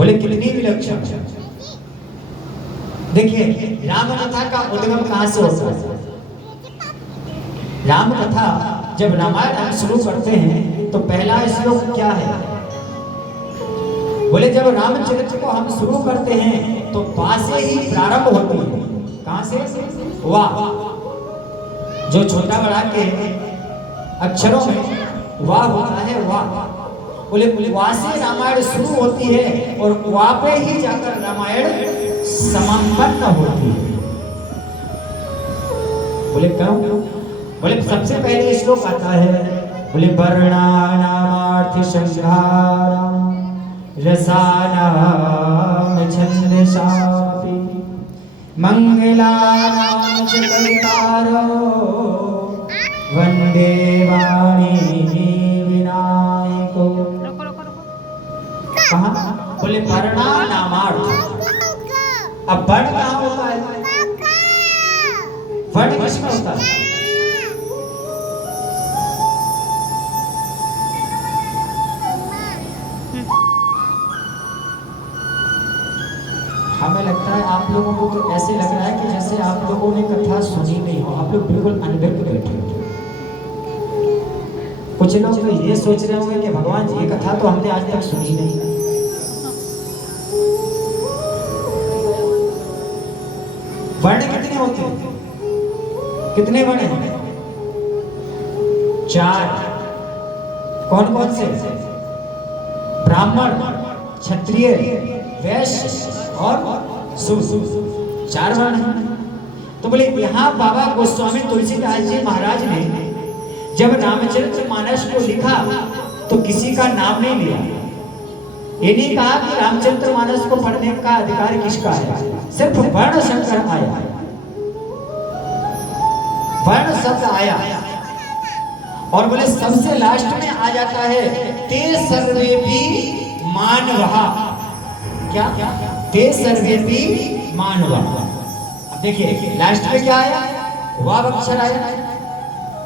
बोले कितनी विलक्षण। देखिए राम कथा का उद्गम कहां से होता है? राम कथा जब रामायण हम शुरू करते हैं तो पहला श्लोक क्या है? बोले जब रामचरित्र को हम शुरू करते हैं तो पा से ही प्रारंभ होती है। कहां से? वाह। जो छोटा बड़ा के अक्षरों में वाह होता है, वाह। बोले वाह से रामायण शुरू होती है और वाह पे ही जाकर रामायण समापन होती है। बोले क्यों? बोले सबसे पहले श्लोक आता है, बोले वर्णानामर्थ संहारम रसानाम छंदसापि मंगलानाम च कवितारो वंदे वाणी विनायको। कहाँ? बोले वर्णानामर्थ। अब वर्ण कहाँ होता है? वर्ण किसमें होता है? हमें लगता है आप लोगों को तो ऐसे लग रहा है कि जैसे आप लोगों ने कथा सुनी नहीं हो। आप लोग बिल्कुल अनभिज्ञ बैठे हो। कुछ लोग तो ये सोच रहे होंगे कि भगवान जी ये कथा तो हमने आज तक सुनी नहीं। वर्ण कितने होते हैं? कितने वर्ण हैं? 4। कौन कौन से? ब्राह्मण, क्षत्रिय, वैश्य और शूद्र। 4 वर्ण हैं। तो बोले यहाँ बाबा गोस्वामी तुलसीदास जी महाराज ने जब रामचरितमानस को लिखा तो किसी का नाम नहीं लिया। ये नहीं कहा कि रामचरितमानस को पढ़ने का अधिकार किसका है, सिर्फ वर्ण शब्द आया। वर्ण शब्द आया और बोले सबसे लास्ट में आ जाता है ते सर्वेपि मानवः। क्या? ते सर्वेपि मानवः। अब देखिए लास्ट में क्या आया? वाव अक्षर आया,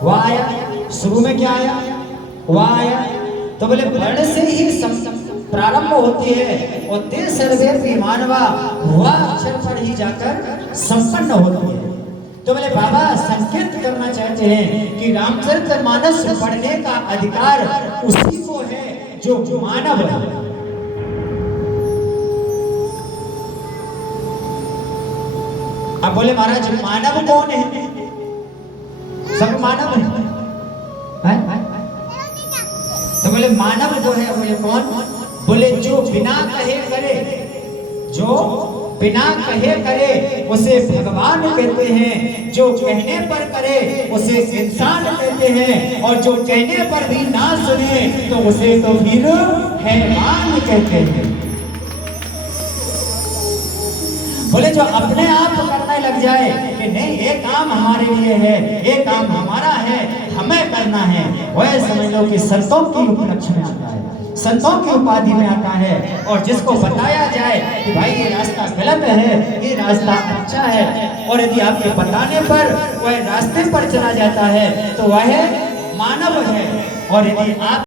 वाह आया। शुरू में क्या आया? वाह आया। तो बोले वर्ण से ही प्रारंभ होती है और ते सर्वेपि मानवः वाह अक्षर पर ही जाकर संपन्न होती है। तो बोले बाबा संकेत करना चाहते हैं कि रामचरितमानस पढ़ने का अधिकार उसी को है जो मानव है। अब बोले महाराज मानव कौन है? सब मानव है? तो बोले मानव जो है बोले कौन? बोले जो बिना कहे करे, जो बिना कहे करे उसे भगवान कहते हैं, जो कहने पर करे उसे इंसान कहते हैं, और जो कहने पर भी ना सुने तो उसे तो फिर हैवान कहते हैं। बोले जो अपने आप करने लग जाए कि नहीं ये काम हमारे लिए है, ये काम हमारा है, हमें करना है, वह समझ लो कि संतों की उपलक्ष्य में आता है, संतों की उपाधि में आता है। और जिसको बताया जाए कि भाई ये रास्ता गलत है, ये रास्ता अच्छा है, और यदि आपके बताने पर वह रास्ते पर चला जाता है तो वह मानव है। और यदि आप